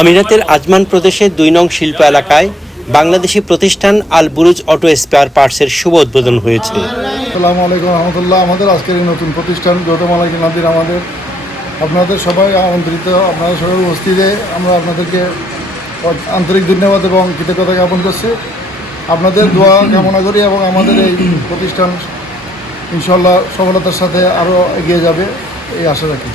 আমিরাতের আজমান প্রদেশের ২ নং শিল্প এলাকায় বাংলাদেশি প্রতিষ্ঠান আল বুরুজ অটো স্পেয়ার পার্টসের শুভ উদ্বোধন হয়েছে। আসসালামু আলাইকুম রহমতুল্লাহ। আমাদের আজকের এই নতুন প্রতিষ্ঠান যৌথ মালিকানাধীন নাদির আমাদের আপনাদের সবাই আমন্ত্রিত, আপনাদের সবাই উপস্থিতে আমরা আপনাদেরকে আন্তরিক ধন্যবাদ এবং কৃতজ্ঞতা জ্ঞাপন করছি। আপনাদের দোয়া কামনা করি এবং আমাদের এই প্রতিষ্ঠান ইনশাল্লাহ সফলতার সাথে আরও এগিয়ে যাবে এই আশা রাখি।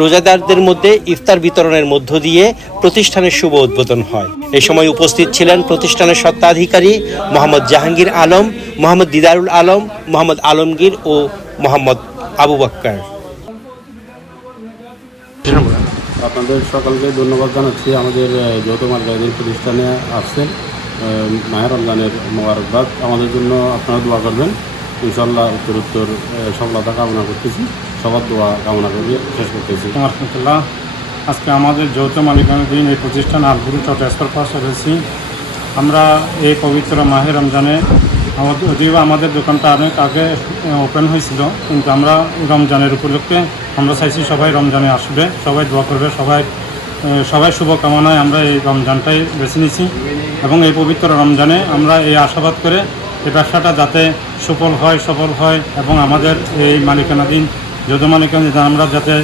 রোজাদারদের মধ্যে ইফতার বিতরণের মধ্য দিয়ে প্রতিষ্ঠানের শুভ উদ্বোধন হয়। এই সময় উপস্থিত ছিলেন প্রতিষ্ঠানের স্বত্বাধিকারী মোহাম্মদ জাহাঙ্গীর আলম, মোহাম্মদ দিদারুল আলম, মোহাম্মদ আলমগীর ও মোহাম্মদ আবু বক্কর। আপনাদের সকলকে ধন্যবাদ জানাচ্ছি। আমাদের যৌথ মালিকানাধীন প্রতিষ্ঠানে আসছেন, মাহে রমজানের মোবারকবাদ। আমাদের জন্য আপনারা দোয়া করবেন, ইনশাল্লাহ উত্তর সফলতা কামনা করতেছি। সবার দোয়া কামনা করে শেষ করতেছি। আলহামদুলিল্লাহ, আজকে আমাদের যৌথ মালিকানাধীন এই প্রতিষ্ঠান আল বুরুজ অটো স্পেয়ার পার্টস রয়েছি। আমরা এই পবিত্র মাহে রমজানে যদিও আমাদের দোকানটা অনেক আগে ওপেন হয়েছিল, কিন্তু আমরা রমজানের উপলক্ষে আমরা চাইছি সবাই রমজানে আসবে, সবাই দোয়া করবে, সবাই শুভকামনায় আমরা এই রমজানটাই বেছে নিয়েছি। এবং এই পবিত্র রমজানে আমরা এই আশাবাদ করে এই ব্যবসাটা যাতে সফল হয় এবং আমাদের এই মালিকানাধীন যৌথ মালিকানাধীন আমরা যাতে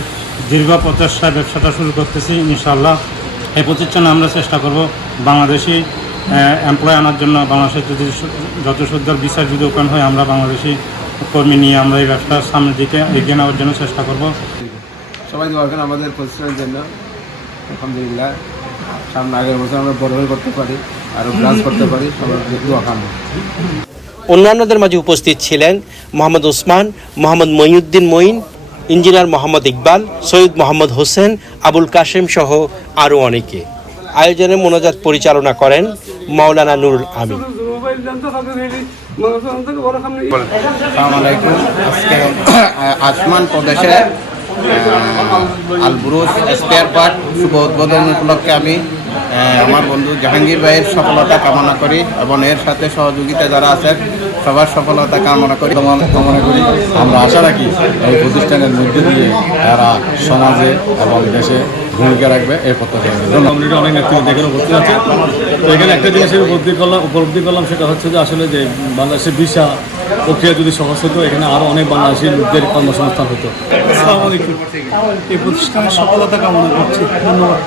দীর্ঘ প্রচেষ্টায় ব্যবসাটা শুরু করতেছি। ইনশাআল্লাহ এই প্রতিষ্ঠানে আমরা চেষ্টা করব বাংলাদেশি এমপ্লয় আনার জন্য। বাংলাদেশের যদি যত সুন্দর বিচার যদি ওপেন হয়, আমরা বাংলাদেশি কর্মী নিয়ে আমরা এই ব্যবসার সামনের দিকে এগিয়ে নেওয়ার জন্য চেষ্টা করব। সবাই দোয়া করেন আমাদের প্রতিষ্ঠানের জন্য। আলহামদুলিল্লাহ, সামনে আগের বছর আমরা বড় করতে পারি, আরও ব্রাঞ্চ করতে পারি, সবাই দোয়া কামনা। অন্যান্যদের মাঝে উপস্থিত ছিলেন মোহাম্মদ ওসমান, মোহাম্মদ মঈনুদ্দিন মঈন, ইঞ্জিনিয়ার মোহাম্মদ ইকবাল, সৈয়দ মোহাম্মদ হোসেন, আবুল কাশেম সহ আরও অনেকে। আয়োজনে মোনাজাত পরিচালনা করেন মাওলানা নুরুল আমিন। আসসালামু আলাইকুম। আজকে আজমান প্রদেশে আল বুরুজ স্পেয়ার পার্ট শুভ উদ্বোধন উপলক্ষে আমি আমার বন্ধু জাহাঙ্গীর ভাইয়ের সফলতা কামনা করি এবং এর সাথে সহযোগিতা যারা আছেন সবার সফলতা কামনা করি। আমরা আশা রাখি এই প্রতিষ্ঠানের মধ্যে দিয়ে তারা সমাজে এবং দেশে ভূমিকা রাখবে এই প্রত্যাশা। কমিউনিটি অনেক নেতৃত্ব এখানে উপস্থিত আছে। তো এখানে একটা জিনিসের উপলব্ধি করলাম, সেটা হচ্ছে যে আসলে যে বাংলাদেশের ভিসা প্রক্রিয়া যদি সহজ হতো, এখানে আরও অনেক বাংলাদেশি লোকদের কর্মসংস্থান হতো। আসসালামু আলাইকুম। এই প্রতিষ্ঠানের সফলতা কামনা করছি। ধন্যবাদ।